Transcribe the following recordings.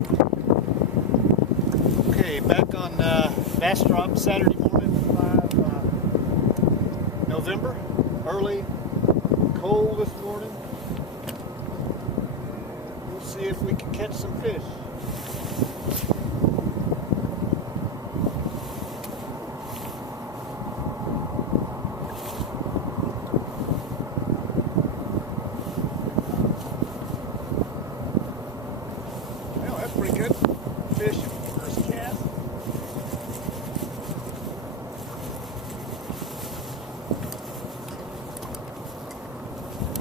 Okay, back on Bastrop Saturday morning, 5 November, early, cold this morning. We'll see if we can catch some fish. Well, that's pretty good fish. First cast.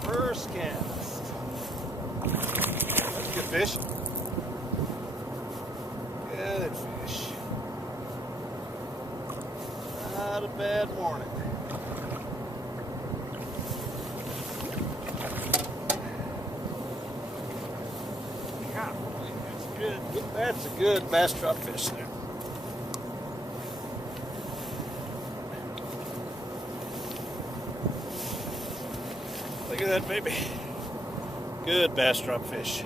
First cast. That's good fish. Good fish. Not a bad morning. Good. That's a good Bastrop fish there. Look at that baby. Good Bastrop fish.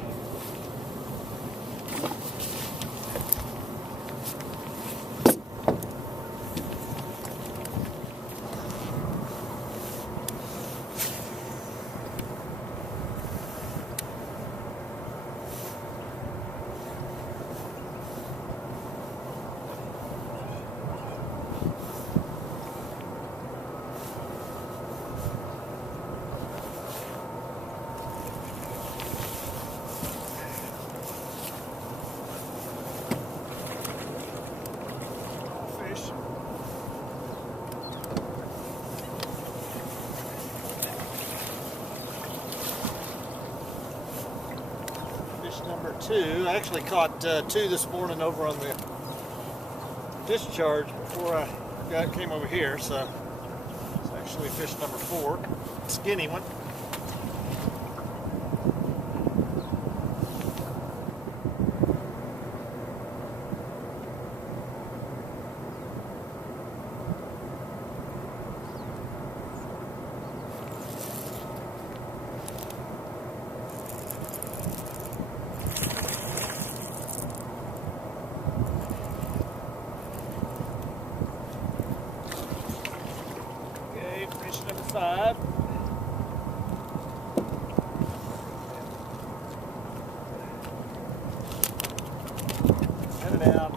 Number 2. I actually caught 2 this morning over on the discharge before I came over here, so it's actually fish number 4, skinny one. Fish number 5. Set it out.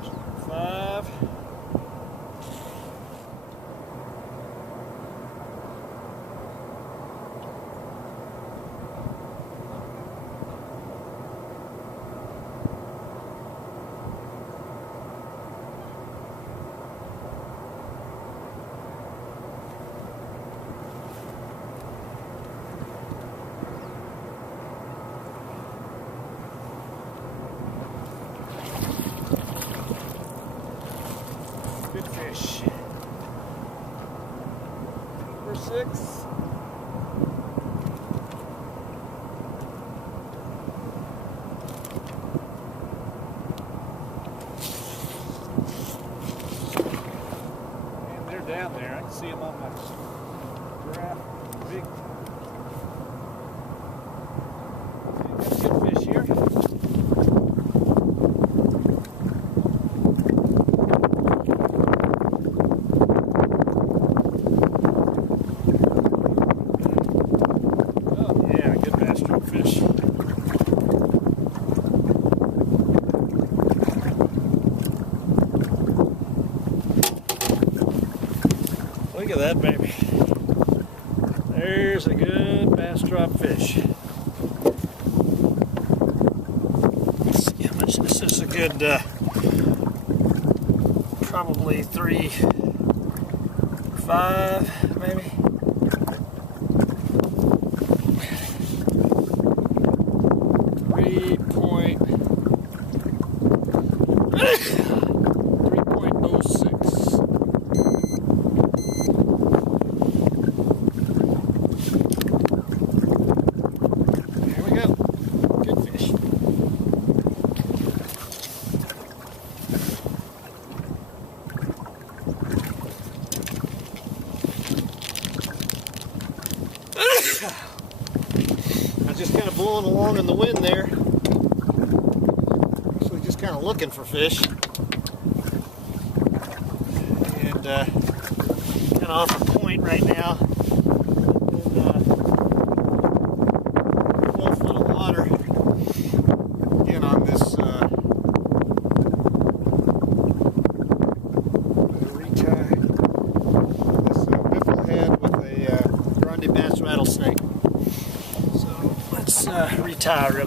Fish number 5. Good fish. Number 6. And they're down there. I can see them on my graph. Big. Got good fish here. Fish. Look at that baby. There's a good Bastrop fish. Let's see how much this is. A good probably 3 or 5 maybe. There we go. Good fish. I was just kind of blowing along in the wind there. Actually just kind of looking for fish. And kind of off a point right now. And, 12 foot of water. Again on this retie. This wiffle head with a grande bass rattlesnake. So let's retie real